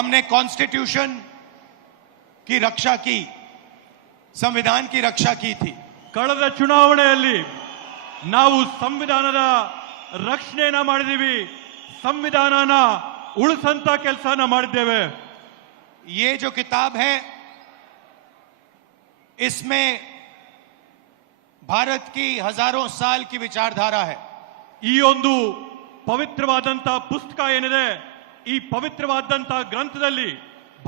हमने कॉन्स्टिट्यूशन की रक्षा की, संविधान की रक्षा की थी। ಕಳೆದ ಚುನಾವಣೆಯಲ್ಲಿ ನಾವು ಸಂವಿಧಾನದ ರಕ್ಷಣೆಯನ್ನ ಮಾಡಿದೀವಿ, ಸಂವಿಧಾನನ ಉಳಿಸಂತ ಕೆಲಸನ ಮಾಡಿದ್ದೇವೆ। ये जो किताब है इसमें भारत की हजारों साल की विचारधारा है। ಈ ಒಂದು ಪವಿತ್ರವಾದಂತ ಪುಸ್ತಕ ಏನಿದೆ, ಈ ಪವಿತ್ರವಾದಂತ ಗ್ರಂಥದಲ್ಲಿ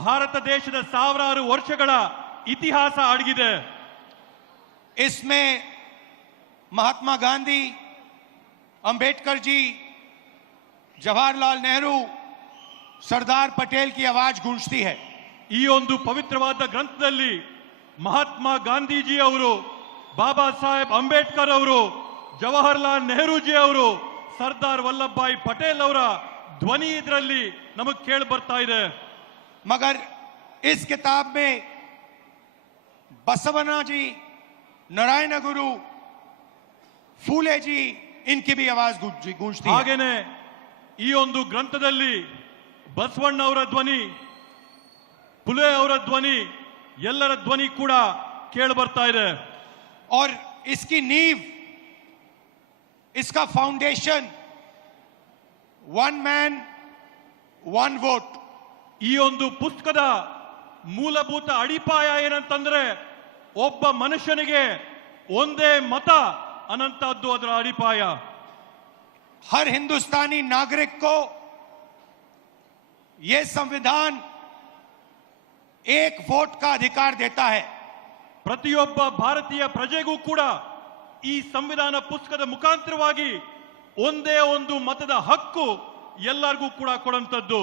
ಭಾರತ ದೇಶದ ಸಾವಿರಾರು ವರ್ಷಗಳ ಇತಿಹಾಸ ಅಡಗಿದೆ। इसमें महात्मा गांधी, अंबेडकर जी, जवाहरलाल नेहरू, सरदार पटेल की आवाज गूंजती है। ಈ ಒಂದು ಪವಿತ್ರವಾದ ಗ್ರಂಥದಲ್ಲಿ ಮಹಾತ್ಮ ಗಾಂಧೀಜಿ ಅವರು, ಬಾಬಾ ಸಾಹೇಬ್ ಅಂಬೇಡ್ಕರ್ ಅವರು, ಜವಾಹರ್ಲಾಲ್ ನೆಹರೂಜಿ ಅವರು, ಸರ್ದಾರ್ ವಲ್ಲಭಭಾಯಿ ಪಟೇಲ್ ಅವರ ಧ್ವನಿ ಇದರಲ್ಲಿ ನಮಗೆ ಕೇಳಿ ಬರ್ತಾ ಇದೆ। मगर इस किताब में बसवना जी, नारायण गुरु, फूले जी, इनकी भी आवाज गूंजती है। ಹಾಗೇನೆ ಈ ಒಂದು ಗ್ರಂಥದಲ್ಲಿ ಬಸವಣ್ಣ ಅವರ ಧ್ವನಿ, ಫುಲೆ ಅವರ ಧ್ವನಿ, ಎಲ್ಲರ ಧ್ವನಿ ಕೂಡ ಕೇಳಿ ಬರ್ತಾ ಇದೆ। और इसकी नींव, इसका foundation one man one vote. ಈ ಒಂದು ಪುಸ್ತಕದ ಮೂಲಭೂತ ಅಡಿಪಾಯ ಏನಂತಂದ್ರೆ ಒಬ್ಬ ಮನುಷ್ಯನಿಗೆ ಒಂದೇ ಮತ ಅನ್ನಂತದ್ದು ಅದರ ಅಡಿಪಾಯ। हर हिंदुस्तानी नागरिक को यह संविधान एक वोट का अधिकार देता है। ಪ್ರತಿಯೊಬ್ಬ ಭಾರತೀಯ ಪ್ರಜೆಗೂ ಕೂಡ ಈ ಸಂವಿಧಾನ ಪುಸ್ತಕದ ಮುಖಾಂತರವಾಗಿ ಒಂದೇ ಒಂದು ಮತದ ಹಕ್ಕು ಎಲ್ಲರಿಗೂ ಕೂಡ ಕೊಡುವಂತದ್ದು।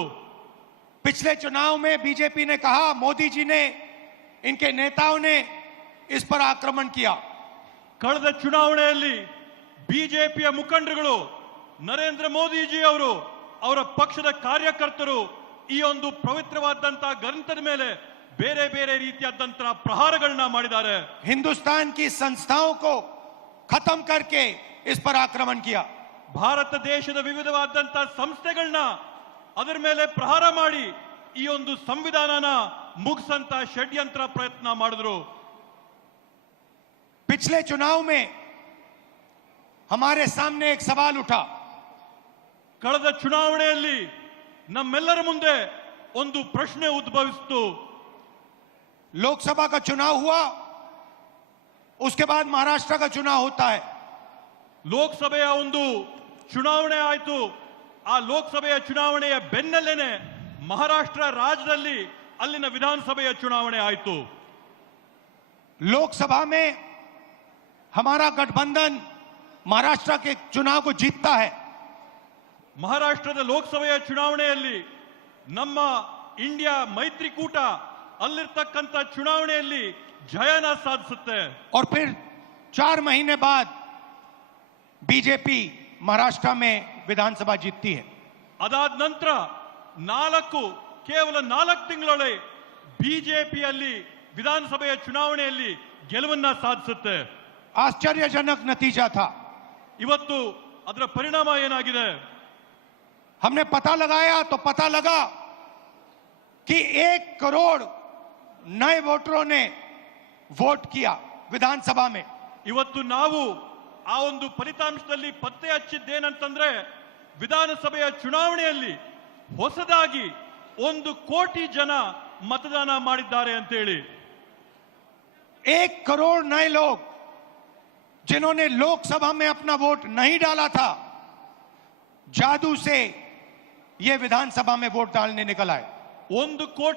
पिछले चुनाव में बीजेपी ने कहा, मोदी जी ने, इनके नेताओं ने इस पर आक्रमण किया। ಕಳೆದ ಚುನಾವಣೆಯಲ್ಲಿ ಬಿಜೆಪಿಯ ಮುಖಂಡರುಗಳು, ನರೇಂದ್ರ ಮೋದಿಜಿ ಅವರು, ಅವರ ಪಕ್ಷದ ಕಾರ್ಯಕರ್ತರು ಈ ಒಂದು ಪವಿತ್ರವಾದಂತಹ ಗ್ರಂಥದ ಮೇಲೆ ಬೇರೆ ಬೇರೆ ರೀತಿಯಾದಂತಹ ಪ್ರಹಾರಗಳನ್ನ ಮಾಡಿದ್ದಾರೆ। हिंदुस्तान की संस्थाओं को खत्म करके इस पर आक्रमण किया। ಭಾರತ ದೇಶದ ವಿವಿಧವಾದಂತಹ ಸಂಸ್ಥೆಗಳನ್ನ ಅದರ ಮೇಲೆ ಪ್ರಹಾರ ಮಾಡಿ ಈ ಒಂದು ಸಂವಿಧಾನನ ಮುಗಿಸಂತ ಷಡ್ಯಂತ್ರ ಪ್ರಯತ್ನ ಮಾಡಿದ್ರು। पिछले चुनाव में हमारे सामने एक सवाल उठा। ಕಳೆದ ಚುನಾವಣೆಯಲ್ಲಿ ನಮ್ಮೆಲ್ಲರ ಮುಂದೆ ಒಂದು ಪ್ರಶ್ನೆ ಉದ್ಭವಿಸಿತು। लोकसभा का चुनाव हुआ, उसके बाद महाराष्ट्र का चुनाव होता है। ಲೋಕಸಭೆಯ ಒಂದು ಚುನಾವಣೆ ಆಯಿತು, ಆ ಲೋಕಸಭೆಯ ಚುನಾವಣೆಯ ಬೆನ್ನಲ್ಲೇನೆ ಮಹಾರಾಷ್ಟ್ರ ರಾಜ್ಯದಲ್ಲಿ ಅಲ್ಲಿನ ವಿಧಾನಸಭೆಯ ಚುನಾವಣೆ ಆಯಿತು। लोकसभा में हमारा गठबंधन महाराष्ट्र के चुनाव को जीतता है। ಮಹಾರಾಷ್ಟ್ರದ ಲೋಕಸಭೆಯ ಚುನಾವಣೆಯಲ್ಲಿ ನಮ್ಮ ಇಂಡಿಯಾ ಮೈತ್ರಿಕೂಟ ಅಲ್ಲಿರ್ತಕ್ಕಂಥ ಚುನಾವಣೆಯಲ್ಲಿ ಜಯನ ಸಾಧಿಸುತ್ತೆ। और फिर 4 महीने बाद बीजेपी महाराष्ट्र में विधानसभा जीतती है। ಅದಾದ ನಂತರ ಕೇವಲ 4 ತಿಂಗಳೊಳಗೆ ಬಿಜೆಪಿಯಲ್ಲಿ ವಿಧಾನಸಭೆಯ ಚುನಾವಣೆಯಲ್ಲಿ ಗೆಲುವನ್ನ ಸಾಧಿಸುತ್ತೆ। आश्चर्यजनक नतीजा था। ಇವತ್ತು ಅದರ ಪರಿಣಾಮ ಏನಾಗಿದೆ? हमने पता लगाया तो पता लगा कि 1 करोड़ नए वोटरों ने वोट किया विधानसभा में। ಇವತ್ತು ನಾವು ಆ ಒಂದು ಫಲಿತಾಂಶದಲ್ಲಿ ಪತ್ತೆ ಹಚ್ಚಿದ್ದೇನಂತಂದ್ರೆ ವಿಧಾನಸಭೆಯ ಚುನಾವಣೆಯಲ್ಲಿ ಹೊಸದಾಗಿ 1 ಕೋಟಿ ಜನ ಮತದಾನ ಮಾಡಿದ್ದಾರೆ ಅಂತ ಹೇಳಿ। 1 करोड़ नए लोग जिन्होंने लोकसभा में अपना वोट नहीं डाला था, जादू से ये विधानसभा में वोट डालने निकल आए। 1 ಕೋಟಿ